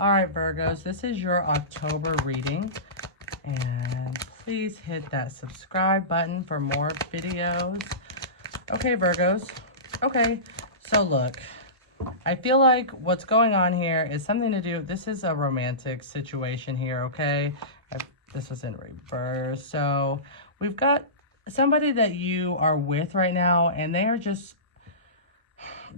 All right, Virgos, this is your October reading. And please hit that subscribe button for more videos. Okay, Virgos. Okay, so look. I feel like what's going on here is something to do... This is a romantic situation here, okay? This was in reverse. So we've got somebody that you are with right now, and they are just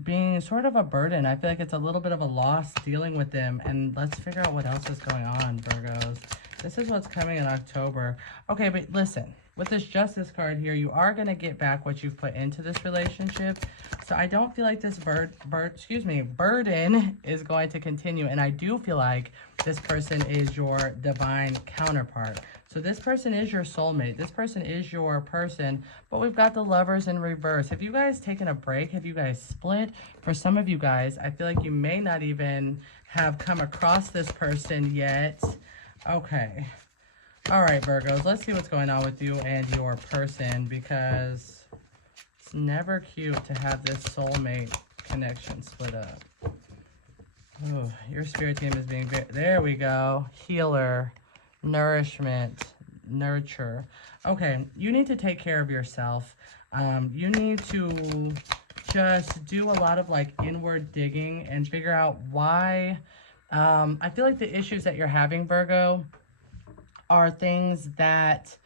being sort of a burden. I feel like it's a little bit of a loss dealing with them. And let's figure out what else is going on, Virgos. This is what's coming in October. Okay, but listen. With this Justice card here, you are going to get back what you've put into this relationship. So I don't feel like this burden is going to continue. And I do feel like this person is your divine counterpart. So this person is your soulmate. This person is your person. But we've got the Lovers in reverse. Have you guys taken a break? Have you guys split? For some of you guys, I feel like you may not even have come across this person yet. Okay. All right, Virgos, let's see what's going on with you and your person, because it's never cute to have this soulmate connection split up. Ooh, your spirit team is being very... There we go. Healer, nourishment, nurture. Okay, you need to take care of yourself. You need to just do a lot of like inward digging and figure out why. I feel like the issues that you're having, Virgo, are things that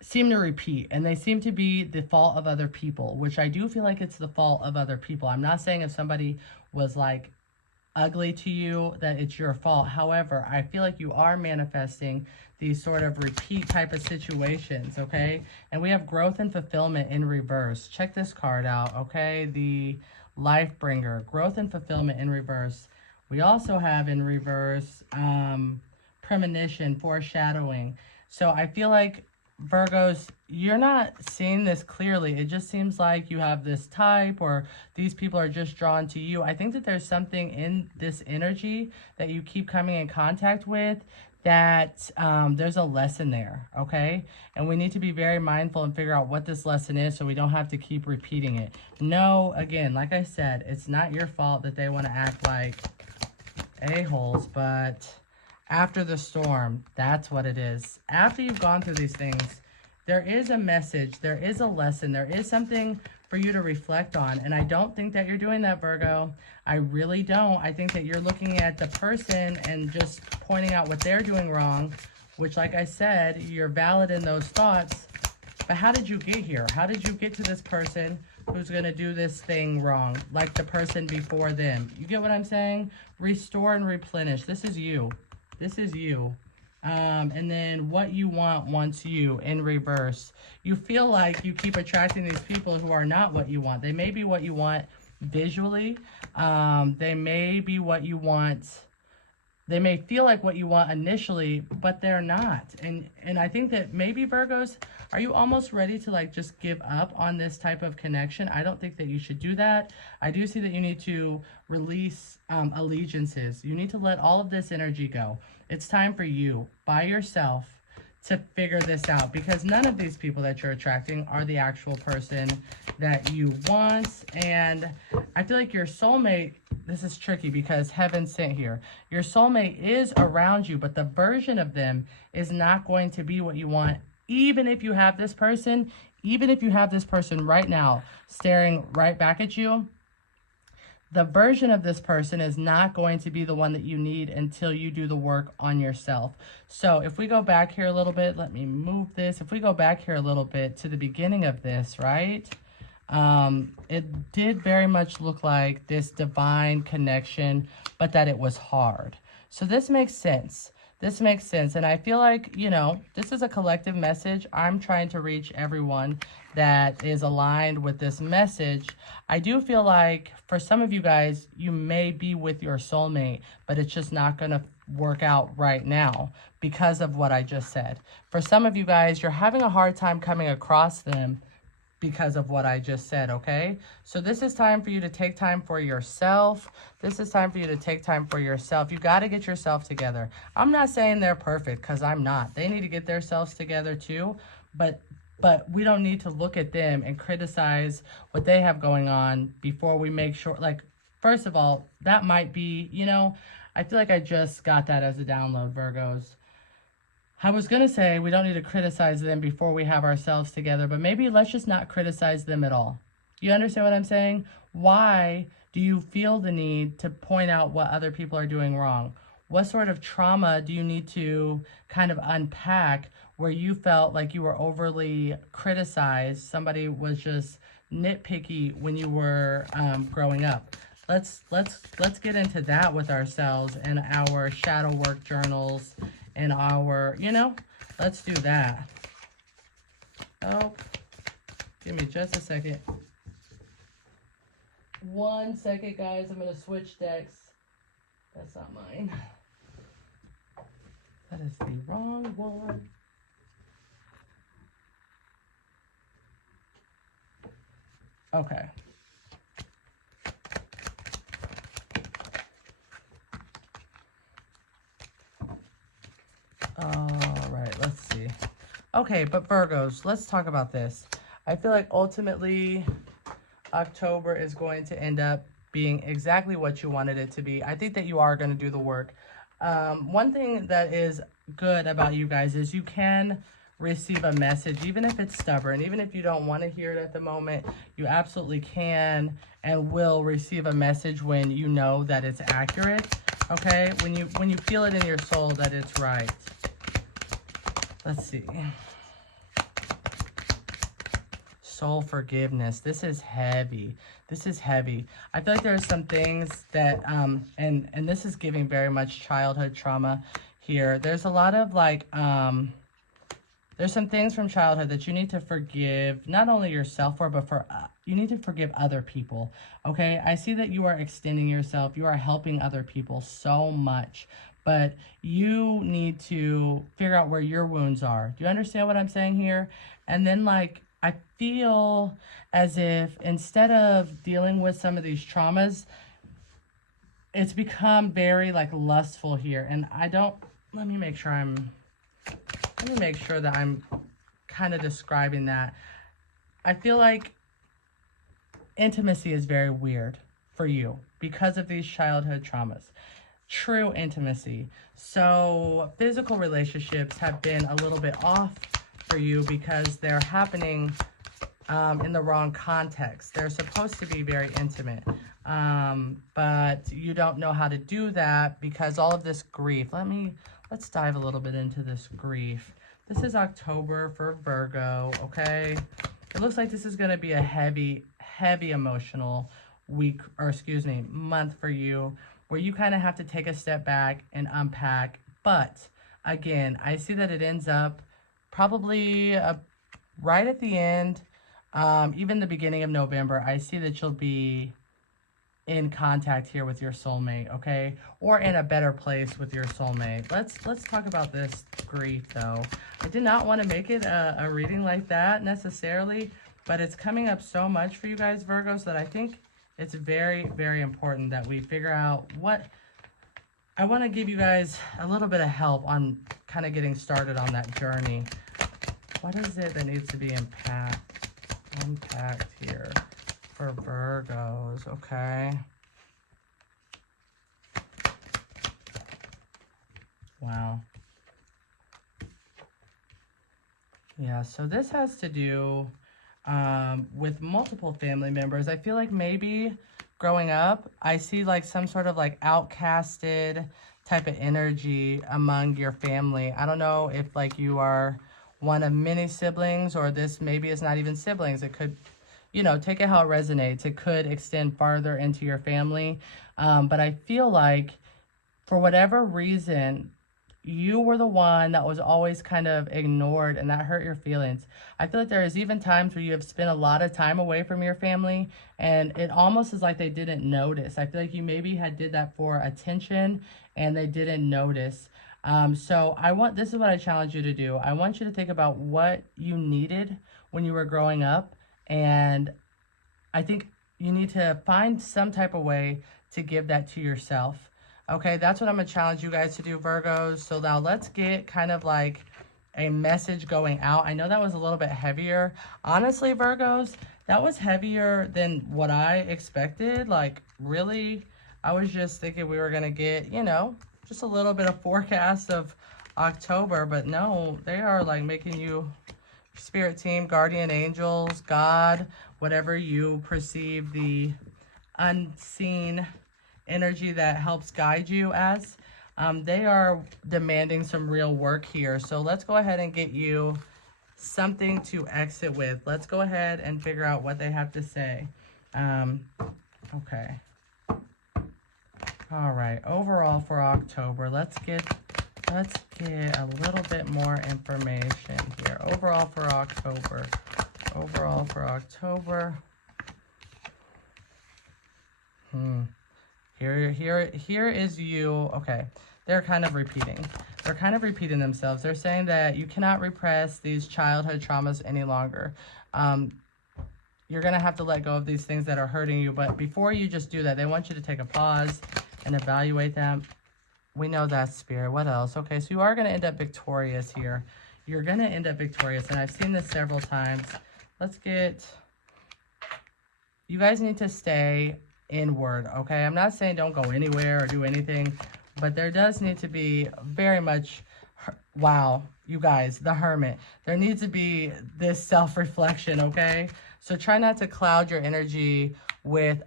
seem to repeat, and they seem to be the fault of other people, which I do feel like it's the fault of other people. I'm not saying if somebody was like ugly to you that it's your fault. However, I feel like you are manifesting these sort of repeat type of situations, okay? And we have growth and fulfillment in reverse. Check this card out, okay? The Life Bringer, growth and fulfillment in reverse. We also have in reverse premonition, foreshadowing. So I feel like, Virgos, you're not seeing this clearly. It just seems like you have this type, or these people are just drawn to you. I think that there's something in this energy that you keep coming in contact with that there's a lesson there, okay? And we need to be very mindful and figure out what this lesson is so we don't have to keep repeating it. No, again, like I said, it's not your fault that they want to act like a-holes, but after the storm, that's what it is. After you've gone through these things, there is a message, there is a lesson, there is something for you to reflect on. And I don't think that you're doing that, Virgo. I really don't. I think that you're looking at the person and just pointing out what they're doing wrong, which, like I said, you're valid in those thoughts. But how did you get here? How did you get to this person who's going to do this thing wrong, like the person before them? You get what I'm saying? Restore and replenish. This is you. This is you. And then what you want wants you in reverse. You feel like you keep attracting these people who are not what you want. They may be what you want visually. They may be what you want. They may feel like what you want initially, but they're not. And I think that maybe, Virgos, are you almost ready to like just give up on this type of connection? I don't think that you should do that. I do see that you need to release allegiances. You need to let all of this energy go. It's time for you, by yourself, to figure this out, because none of these people that you're attracting are the actual person that you want. And I feel like your soulmate, this is tricky because heaven sent here. Your soulmate is around you, but the version of them is not going to be what you want. Even if you have this person, right now staring right back at you, the version of this person is not going to be the one that you need until you do the work on yourself. So if we go back here a little bit, let me move this. If we go back here a little bit to the beginning of this, right? It did very much look like this divine connection, but that it was hard. So this makes sense. This makes sense. And I feel like, you know, this is a collective message. I'm trying to reach everyone that is aligned with this message. I do feel like for some of you guys, you may be with your soulmate, but it's just not going to work out right now because of what I just said. For some of you guys, you're having a hard time coming across them because of what I just said, okay? So this is time for you to take time for yourself. This is time for you to take time for yourself. You got to get yourself together. I'm not saying they're perfect, because I'm not. They need to get themselves together too, but we don't need to look at them and criticize what they have going on before we make sure, like, first of all, that might be, you know, I feel like I just got that as a download, Virgos. I was going to say we don't need to criticize them before we have ourselves together, but maybe let's just not criticize them at all. You understand what I'm saying? Why do you feel the need to point out what other people are doing wrong? What sort of trauma do you need to kind of unpack where you felt like you were overly criticized? Somebody was just nitpicky when you were growing up. Let's get into that with ourselves and our shadow work journals and our, let's do that. Oh, give me just a second. 1 second, guys. I'm going to switch decks. That's not mine. That is the wrong one. Okay. All right, let's see. Okay, but Virgos, let's talk about this. I feel like ultimately October is going to end up being exactly what you wanted it to be. I think that you are going to do the work. One thing that is good about you guys is you can receive a message, even if it's stubborn, even if you don't want to hear it at the moment, you absolutely can and will receive a message when you know that it's accurate. Okay, when you feel it in your soul that it's right. Let's see. Soul forgiveness. This is heavy. This is heavy. I feel like there's some things that and this is giving very much childhood trauma here. There's a lot of like there's some things from childhood that you need to forgive, not only yourself for, but for you need to forgive other people. Okay, I see that you are extending yourself. You are helping other people so much, but you need to figure out where your wounds are. Do you understand what I'm saying here? And then like I feel as if instead of dealing with some of these traumas, it's become very like lustful here. And let me make sure that I'm kind of describing that. I feel like intimacy is very weird for you because of these childhood traumas. True intimacy. So physical relationships have been a little bit off for you because they're happening in the wrong context. They're supposed to be very intimate, but you don't know how to do that because all of this grief. Let's dive a little bit into this grief. This is October for Virgo, okay? It looks like this is going to be a heavy emotional week, or excuse me, month for you, where you kind of have to take a step back and unpack. But again, I see that it ends up probably right at the end, even the beginning of November. I see that you'll be in contact here with your soulmate, okay? Or in a better place with your soulmate. Let's talk about this grief, though. I did not want to make it a reading like that necessarily, but it's coming up so much for you guys, Virgos, that I think it's very, very important that we figure out what... I want to give you guys a little bit of help on kind of getting started on that journey. What is it that needs to be unpacked here for Virgos? Okay. Wow. Yeah, so this has to do with multiple family members. I feel like maybe growing up, I see like some sort of like outcasted type of energy among your family. I don't know if like you are one of many siblings, or this maybe is not even siblings. It could, take it how it resonates. It could extend farther into your family. But I feel like for whatever reason, you were the one that was always kind of ignored, and that hurt your feelings. I feel like there is even times where you have spent a lot of time away from your family, and it almost is like they didn't notice. I feel like you maybe did that for attention, and they didn't notice. So this is what I challenge you to do. I want you to think about what you needed when you were growing up, and I think you need to find some type of way to give that to yourself. Okay, that's what I'm going to challenge you guys to do, Virgos. So now let's get kind of like a message going out. I know that was a little bit heavier. Honestly, Virgos, that was heavier than what I expected. Like, really, I was just thinking we were going to get, you know, just a little bit of forecast of October, but no, they are like making you spirit team, guardian angels, God, whatever you perceive the unseen energy that helps guide you as. They are demanding some real work here. So let's go ahead and get you something to exit with. Let's go ahead and figure out what they have to say. Okay. All right. Overall for October, let's get a little bit more information here. Overall for October. Overall for October. Here is you. Okay. They're kind of repeating. They're kind of repeating themselves. They're saying that you cannot repress these childhood traumas any longer. You're going to have to let go of these things that are hurting you. But before you just do that, they want you to take a pause and evaluate them. We know that, Spirit. What else? Okay, so you are going to end up victorious here. You're going to end up victorious. And I've seen this several times. Let's get... You guys need to stay inward, okay? I'm not saying don't go anywhere or do anything, but there does need to be very much, wow, you guys, the Hermit. There needs to be this self-reflection, okay? So try not to cloud your energy with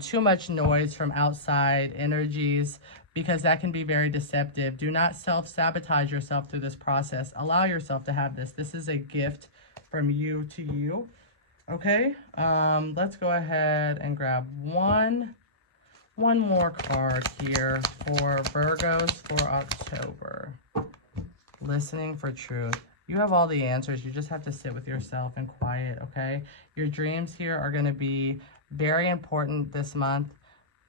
too much noise from outside energies, because that can be very deceptive. Do not self-sabotage yourself through this process. Allow yourself to have this. This is a gift from you to you. Okay, let's go ahead and grab one more card here for Virgos for October. Listening for truth. You have all the answers. You just have to sit with yourself and quiet, okay? Your dreams here are going to be very important this month.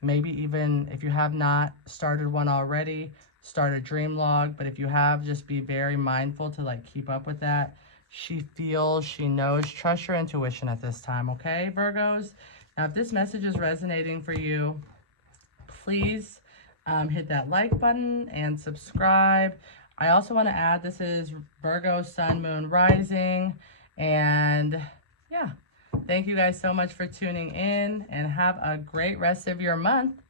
Maybe even if you have not started one already, start a dream log. But if you have, just be very mindful to like keep up with that. She feels, she knows. Trust your intuition at this time, okay, Virgos? Now, if this message is resonating for you, please hit that like button and subscribe. I also want to add, this is Virgo, Sun, Moon, Rising. And yeah, thank you guys so much for tuning in, and have a great rest of your month.